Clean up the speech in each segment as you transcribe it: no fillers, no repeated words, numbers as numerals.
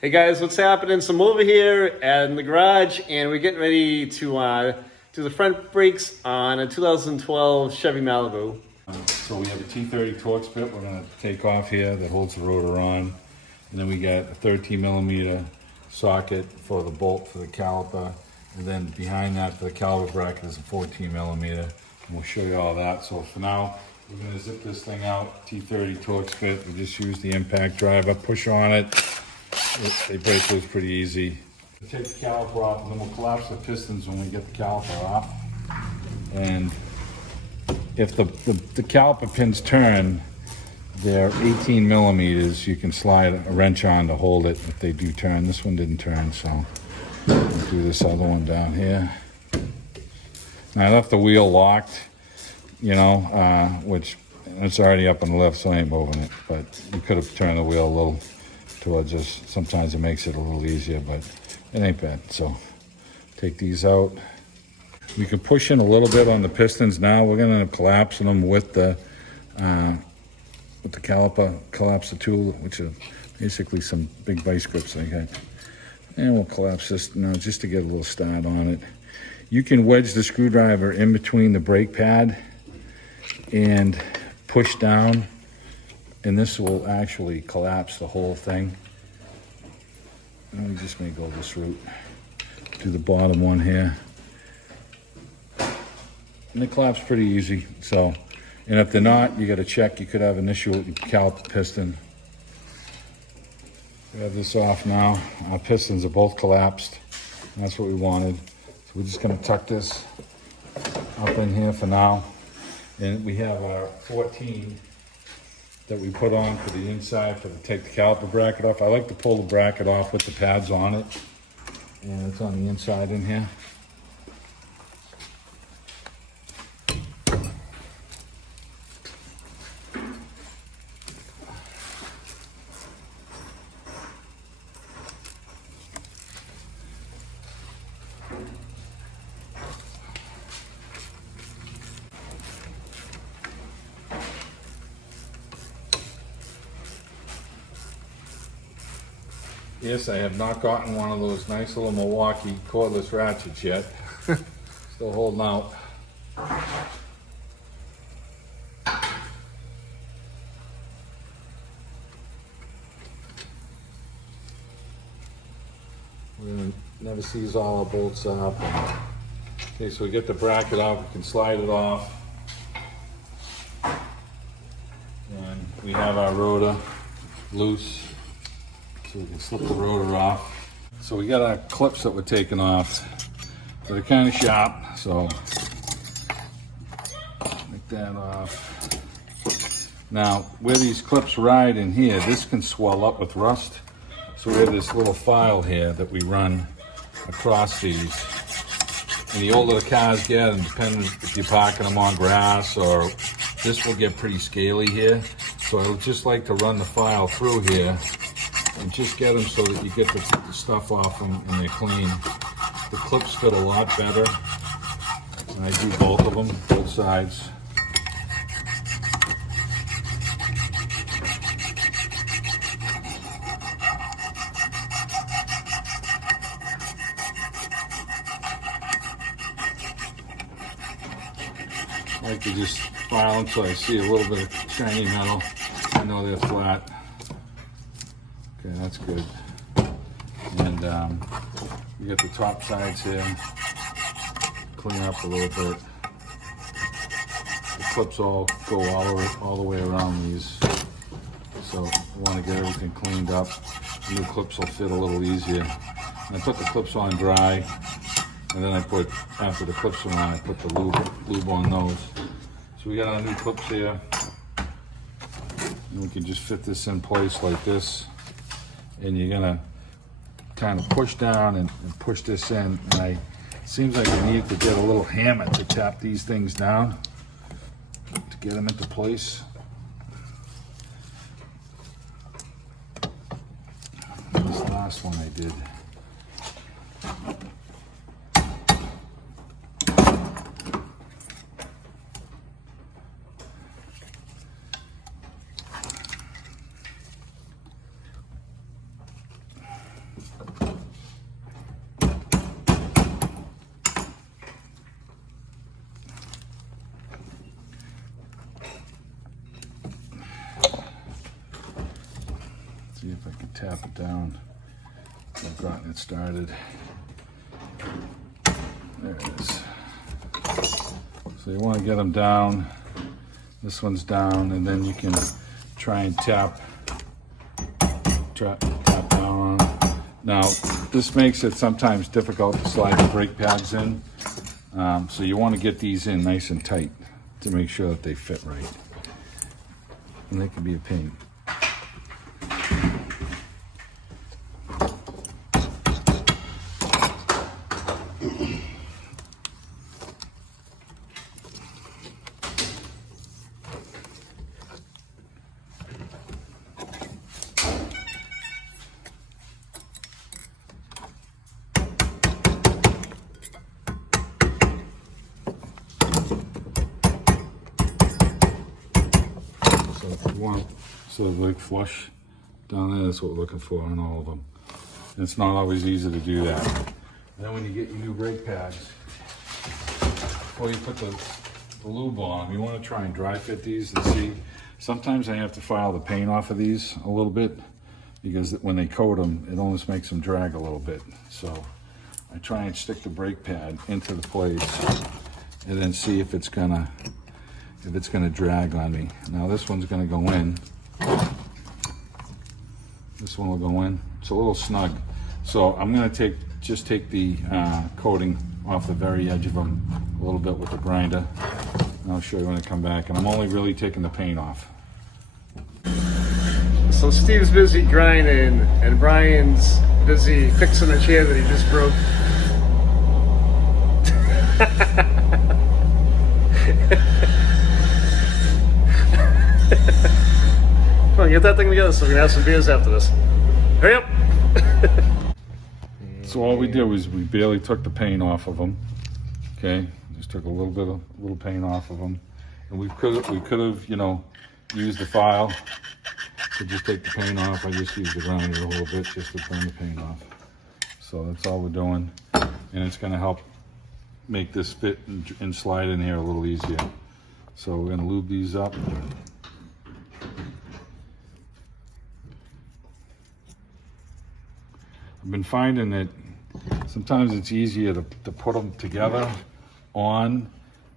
Hey guys, what's happening? So I'm over here in the garage and we're getting ready to do the front brakes on a 2012 Chevy Malibu. So we have a T30 Torx bit we're going to take off here that holds the rotor on. And then we got a 13 millimeter socket for the bolt for the caliper. And then behind that for the caliper bracket is a 14 millimeter. And we'll show you all that. So for now, we're going to zip this thing out. T30 Torx bit. We just use the impact driver, push on it. They break loose pretty easy. We'll take the caliper off and then we'll collapse the pistons when we get the caliper off. And if the caliper pins turn, they're 18 millimeters. You can slide a wrench on to hold it if they do turn. This one didn't turn, so we'll do this other one down here. Now I left the wheel locked, which it's already up on the lift, so I ain't moving it. But you could have turned the wheel a little towards us. Sometimes it makes it a little easier, but it ain't bad. So take these out. We can push in a little bit on the pistons now. We're gonna collapse them with the caliper collapser tool, which are basically some big vice grips I got. And we'll collapse this now just to get a little start on it. You can wedge the screwdriver in between the brake pad and push down, and this will actually collapse the whole thing. And we just may go this route. Do the bottom one here. And it collapses pretty easy. So, and if they're not, you got to check. You could have an issue with the caliper piston. We have this off now. Our pistons are both collapsed. And that's what we wanted. So we're just going to tuck this up in here for now. And we have our 14 that we put on for the inside to take the caliper bracket off. I like to pull the bracket off with the pads on it. And it's on the inside in here. Yes, I have not gotten one of those nice little Milwaukee cordless ratchets yet. Still holding out. We're gonna never seize all our bolts up. Okay, so we get the bracket off, we can slide it off. And we have our rotor loose. So we can slip the rotor off. So we got our clips that we're taking off. They're kind of sharp, so take that off. Now, where these clips ride in here, this can swell up with rust. So we have this little file here that we run across these. And the older the cars get, and depending if you're parking them on grass, or this will get pretty scaly here. So I would just like to run the file through here and just get them so that you get the stuff off them and they're clean. The clips fit a lot better, and I do both of them, both sides. I like to just file until I see a little bit of shiny metal. I know they're flat. Okay, that's good. And you got the top sides here. Clean up a little bit. The clips all go all the way around these. So I want to get everything cleaned up. The new clips will fit a little easier. And I put the clips on dry, and then after the clips are on, I put the lube on those. So we got our new clips here. And we can just fit this in place like this. And you're gonna kind of push down and push this in. And it seems like I need to get a little hammer to tap these things down to get them into place. This last one I did. tap it down. I've gotten it started. There it is. So you want to get them down. This one's down, and then you can try and tap down. Now, this makes it sometimes difficult to slide the brake pads in. So you want to get these in nice and tight to make sure that they fit right. And they can be a pain. So the leg flush down there, that's what we're looking for on all of them. And it's not always easy to do that. And then when you get your new brake pads, before you put the lube on, you want to try and dry fit these and see. Sometimes I have to file the paint off of these a little bit because when they coat them, it almost makes them drag a little bit. So I try and stick the brake pad into the place and then see if it's gonna drag on me. Now this one's gonna go in. This one will go in. It's a little snug. So I'm gonna just take the coating off the very edge of them a little bit with the grinder. And I'll show you when I come back. And I'm only really taking the paint off. So Steve's busy grinding, and Brian's busy fixing a chair that he just broke. Come on, get that thing together so we can have some beers after this. Hurry up! So all we did was we barely took the paint off of them. Okay, just took a little paint off of them, and we could have used the file to just take the paint off. I just used the grinder a little bit just to burn the paint off. So that's all we're doing, and it's going to help make this fit and slide in here a little easier. So we're going to lube these up. I've been finding that sometimes it's easier to put them together on,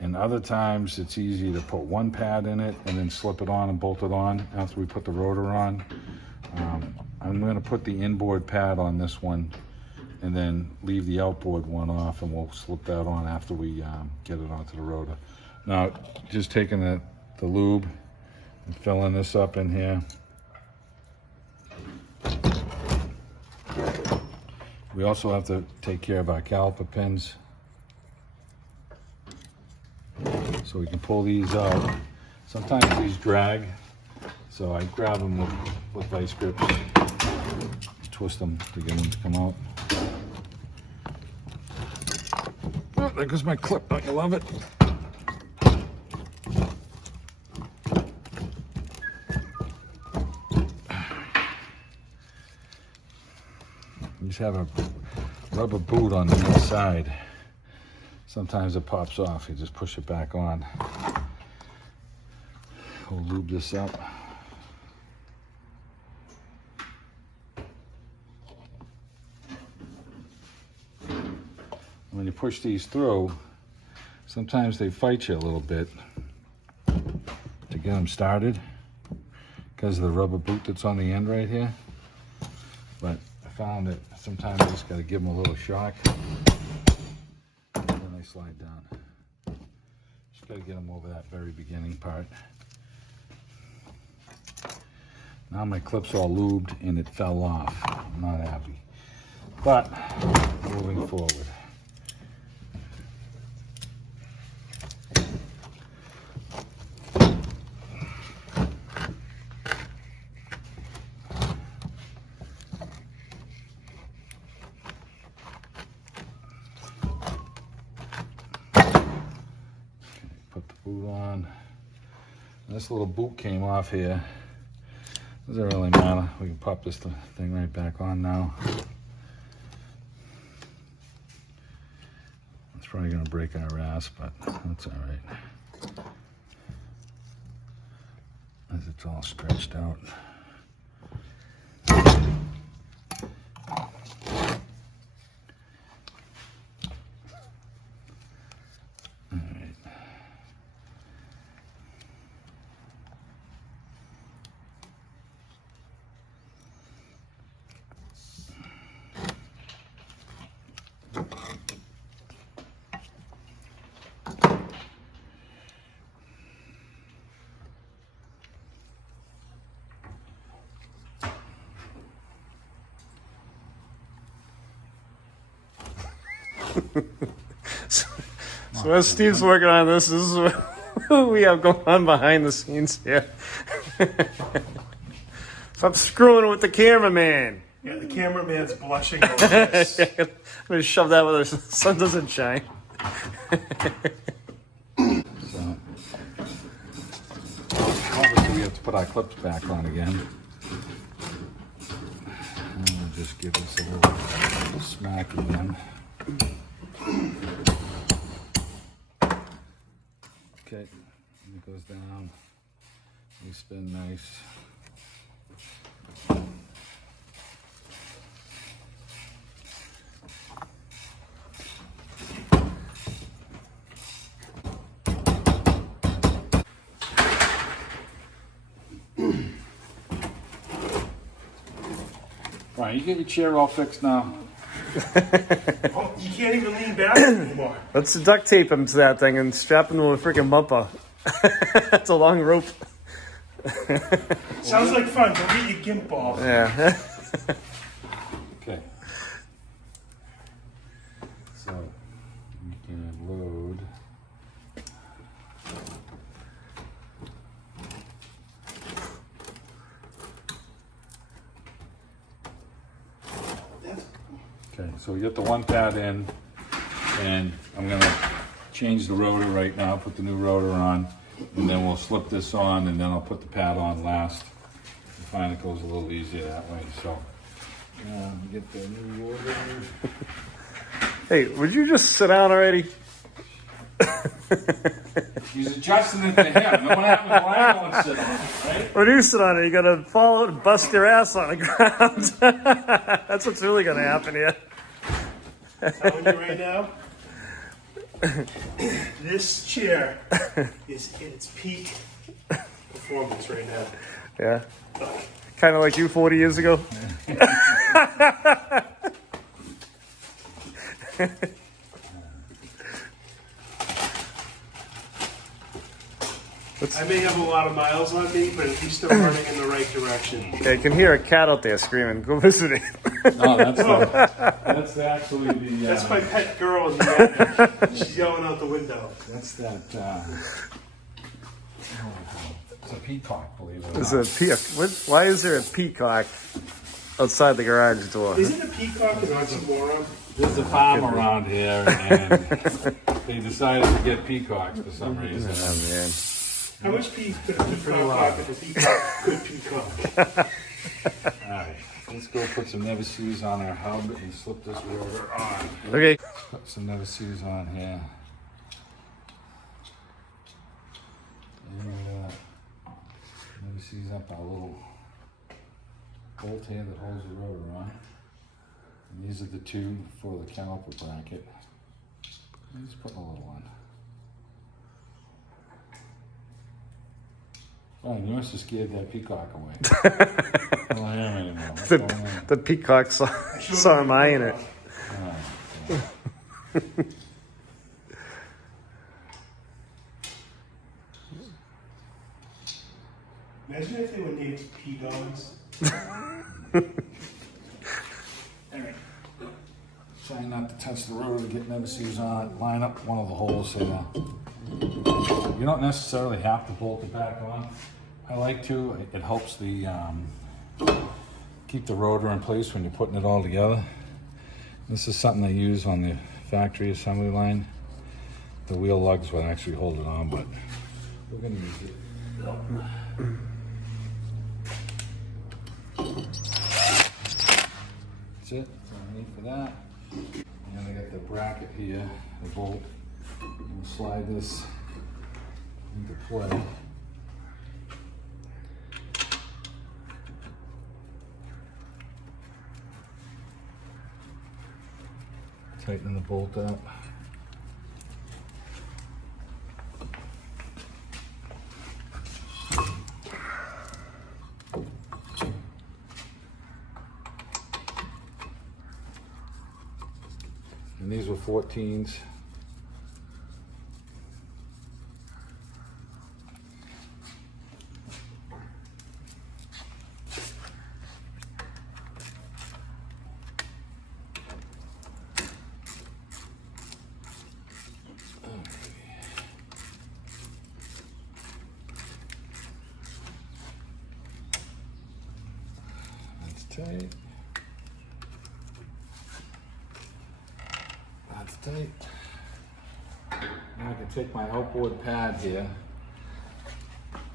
and other times it's easy to put one pad in it and then slip it on and bolt it on after we put the rotor on. I'm going to put the inboard pad on this one and then leave the outboard one off, and we'll slip that on after we get it onto the rotor. Now, just taking the lube and filling this up in here. We also have to take care of our caliper pins. So we can pull these out. Sometimes these drag, so I grab them with vice grips, twist them to get them to come out. Oh, there goes my clip, don't you love it? Just have a rubber boot on the inside. Sometimes it pops off. You just push it back on. We'll lube this up. When you push these through, sometimes they fight you a little bit to get them started because of the rubber boot that's on the end right here. But I found that sometimes you just got to give them a little shock, and then they slide down. Just got to get them over that very beginning part. Now my clip's all lubed and it fell off. I'm not happy. But moving forward. Boot on. This little boot came off here. Doesn't really matter. We can pop this thing right back on now. It's probably going to break our ass, but that's all right. As it's all stretched out. So as Steve's working on this is what we have going on behind the scenes here. Stop screwing with the cameraman. Yeah, the cameraman's blushing over this. I'm gonna shove that where the sun doesn't shine. So, obviously we have to put our clips back on again. And we'll just give this a little smack again. Okay, and it goes down. We spin nice. Right, you get your chair all fixed now. Oh, you can't even lean back anymore. Let's duct tape him to that thing and strap him to a freaking bumper. That's a long rope. Sounds like fun. Go get your gimp ball. Yeah. Okay. So you can load. Okay, so we get the one pad in, and I'm gonna change the rotor right now, put the new rotor on, and then we'll slip this on, and then I'll put the pad on last. I find it goes a little easier that way, so. Get the new rotor. Hey, would you just sit down already? He's adjusting it to him. No one happens when I go and sit on it, right? When you sit on it, you're gonna fall out and bust your ass on the ground. That's what's really gonna happen here. Telling you right now, this chair is in its peak performance right now. Yeah. Kind of like you 40 years ago. I may have a lot of miles on me, but at least I'm running in the right direction. Yeah, you can hear a cat out there screaming. Go visit it. No, that's actually the. That's my pet girl in the attic. She's yelling out the window. That's that. It's a peacock, believe it or There's not. a peacock. Why is there a peacock outside the garage door? Isn't a peacock an oxymoron? There's a farm around here, and they decided to get peacocks for some reason. Oh, man. How much pee could a peacock if a peacock could peacock? Alright, let's go put some never sees on our hub and slip this rotor on. Okay. Put some never sees on here. And never sees up our little bolt here that holds the rotor on. And these are the two for the caliper bracket. I'm just putting a little one. Oh, you must have scared that peacock away. I don't have him anymore. What's going on? The peacock saw him eyeing it. Imagine if they were named P-Dogs. Alright. Try not to touch the rotor to get never sees on. Line up one of the holes here. You don't necessarily have to bolt it back on. I like to. It helps the keep the rotor in place when you're putting it all together. This is something they use on the factory assembly line. The wheel lugs would actually hold it on, but we're going to use it. That's it. That's all I need for that. And I got the bracket here, the bolt. We'll slide this into play. Tighten the bolt up. And these were 14s. tight. That's tight. Now I can take my outboard pad here,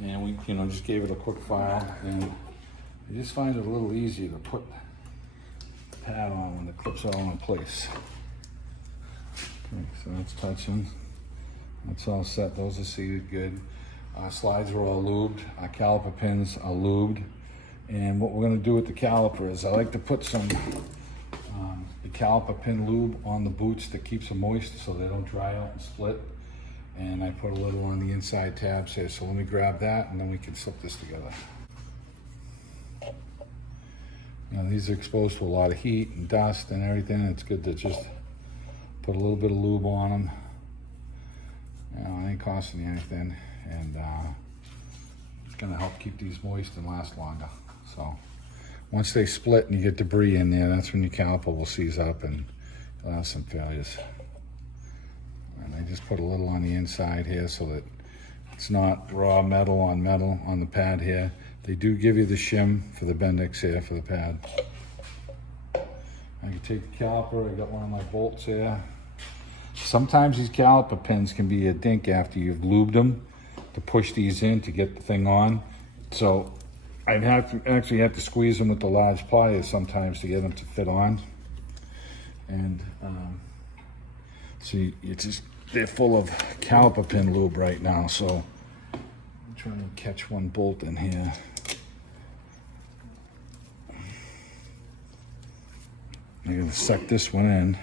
and we, just gave it a quick file, and I just find it a little easier to put the pad on when the clips are all in place. Okay, so that's touching. That's all set. Those are seated good. Slides are all lubed. Our caliper pins are lubed. And what we're going to do with the caliper is I like to put some the caliper pin lube on the boots that keeps them moist so they don't dry out and split. And I put a little on the inside tabs here. So let me grab that and then we can slip this together. Now these are exposed to a lot of heat and dust and everything. It's good to just put a little bit of lube on them. It ain't costing you anything, and it's gonna help keep these moist and last longer. So once they split and you get debris in there, that's when your caliper will seize up and you'll have some failures. And I just put a little on the inside here so that it's not raw metal on the pad here. They do give you the shim for the Bendix here for the pad. I can take the caliper, I got one of my bolts here. Sometimes these caliper pins can be a dink after you've lubed them to push these in to get the thing on. So I'd actually have to squeeze them with the large pliers sometimes to get them to fit on. And see, they're full of caliper pin lube right now. So I'm trying to catch one bolt in here. I'm gonna suck this one in.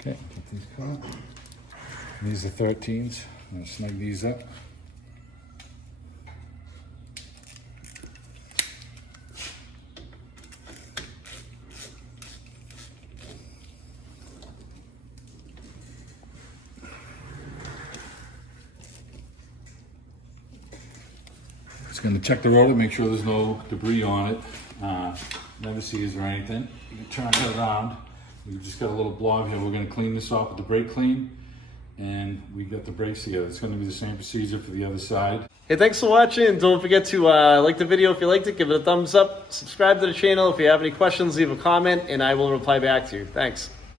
Okay, get these caught. These are 13s. I'm gonna snug these up. Just gonna check the rotor, make sure there's no debris on it. Never sees or anything. You can turn it around. We've just got a little blob here. We're gonna clean this off with the brake clean, and we got the brakes together. It's gonna be the same procedure for the other side. Hey, thanks for watching. Don't forget to like the video if you liked it, give it a thumbs up, subscribe to the channel. If you have any questions, leave a comment, and I will reply back to you. Thanks.